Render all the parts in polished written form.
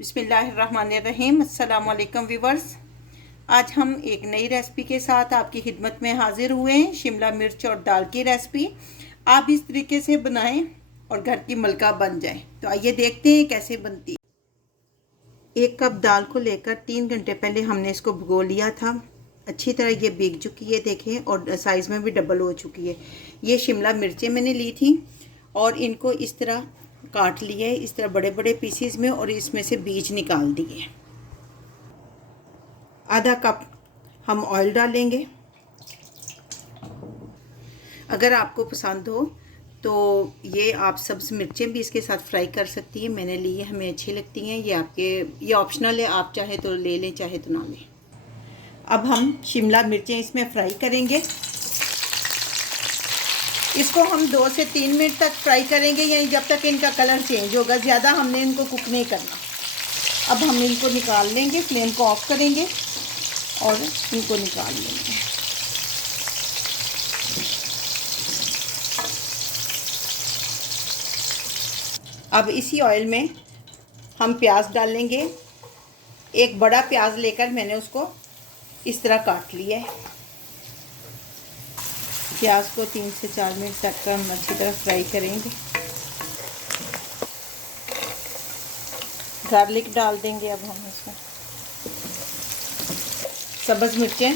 बिस्मिल्लाहिर्रहमानिर्रहीम। अस्सलाम वालेकुम व्यूवर्स। आज हम एक नई रेसिपी के साथ आपकी खिदमत में हाजिर हुए हैं। शिमला मिर्च और दाल की रेसिपी आप इस तरीके से बनाएं और घर की मलका बन जाए। तो आइए देखते हैं कैसे बनती है। 1 कप दाल को लेकर 3 घंटे पहले हमने इसको भिगो लिया था। अच्छी तरह ये भीग चुकी है, देखें, और साइज़ में भी डबल हो चुकी है। ये शिमला मिर्चें मैंने ली थी और इनको इस तरह काट लिए, इस तरह बड़े बड़े पीसीज में, और इसमें से बीज निकाल दिए। आधा कप हम ऑयल डालेंगे। अगर आपको पसंद हो तो ये आप सब्ज़ मिर्चें भी इसके साथ फ्राई कर सकती हैं। मैंने ली है, हमें अच्छी लगती हैं। ये ऑप्शनल है, आप चाहे तो ले लें, चाहे तो ना लें। अब हम शिमला मिर्चें इसमें फ्राई करेंगे। इसको हम 2 से 3 मिनट तक फ्राई करेंगे, यानी जब तक इनका कलर चेंज होगा। ज़्यादा हमने इनको कुक नहीं करना। अब हम इनको निकाल लेंगे, फ्लेम को ऑफ करेंगे और इनको निकाल लेंगे। अब इसी ऑयल में हम प्याज डालेंगे। एक बड़ा प्याज लेकर मैंने उसको इस तरह काट लिया है। प्याज को 3 से 4 मिनट तक हम अच्छी तरह फ्राई करेंगे। गार्लिक डाल देंगे। अब हम इसमें सब्ज़ मिर्चें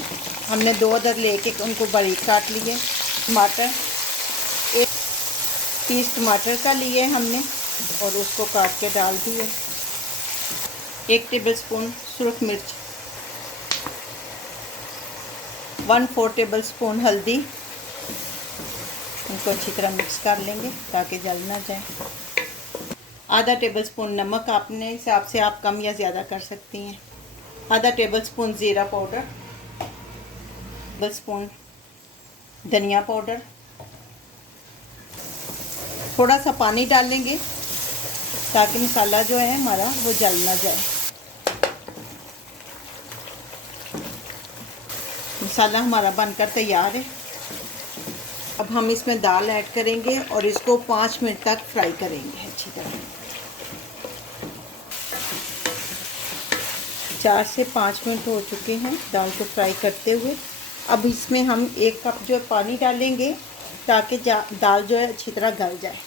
हमने 2 अदर लेके उनको बारीक काट लिए। टमाटर 1 पीस टमाटर का लिए हमने और उसको काट के डाल दिए। 1 टेबलस्पून सुरख मिर्च, 1/4 टेबलस्पून हल्दी। इनको अच्छी तरह मिक्स कर लेंगे ताकि जल ना जाए। आधा टेबलस्पून नमक, अपने हिसाब से आप कम या ज़्यादा कर सकती हैं। आधा टेबलस्पून ज़ीरा पाउडर, टेबलस्पून धनिया पाउडर। थोड़ा सा पानी डालेंगे ताकि मसाला जो है हमारा वो जल ना जाए। मसाला हमारा बनकर तैयार है। अब हम इसमें दाल ऐड करेंगे और इसको 5 मिनट तक फ्राई करेंगे अच्छी तरह। 4 से 5 मिनट हो चुके हैं दाल को फ्राई करते हुए। अब इसमें हम 1 कप जो पानी डालेंगे ताकि दाल जो है अच्छी तरह गल जाए,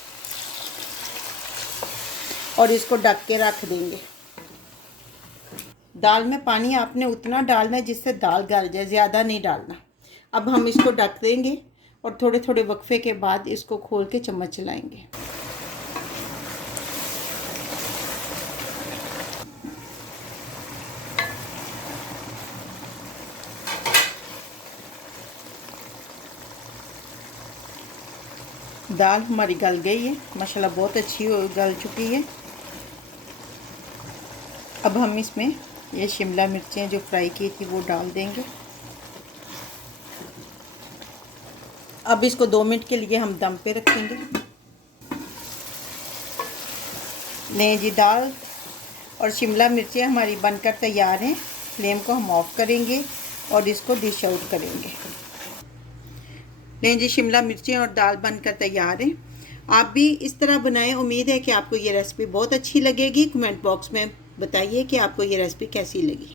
और इसको ढक के रख देंगे। दाल में पानी आपने उतना डालना है जिससे दाल गल जाए, ज़्यादा नहीं डालना। अब हम इसको ढक देंगे और थोड़े थोड़े वक्फे के बाद इसको खोल के चम्मच चलाएंगे। दाल हमारी गल गई है माशाल्लाह, बहुत अच्छी गल चुकी है। अब हम इसमें ये शिमला मिर्चें जो फ्राई की थी वो डाल देंगे। अब इसको 2 मिनट के लिए हम दम पे रखेंगे। नहीं जी, दाल और शिमला मिर्चें हमारी बनकर तैयार हैं। फ्लेम को हम ऑफ करेंगे और इसको डिश आउट करेंगे। नहीं जी, शिमला मिर्चें और दाल बनकर तैयार हैं। आप भी इस तरह बनाएं। उम्मीद है कि आपको ये रेसिपी बहुत अच्छी लगेगी। कमेंट बॉक्स में बताइए कि आपको ये रेसिपी कैसी लगी।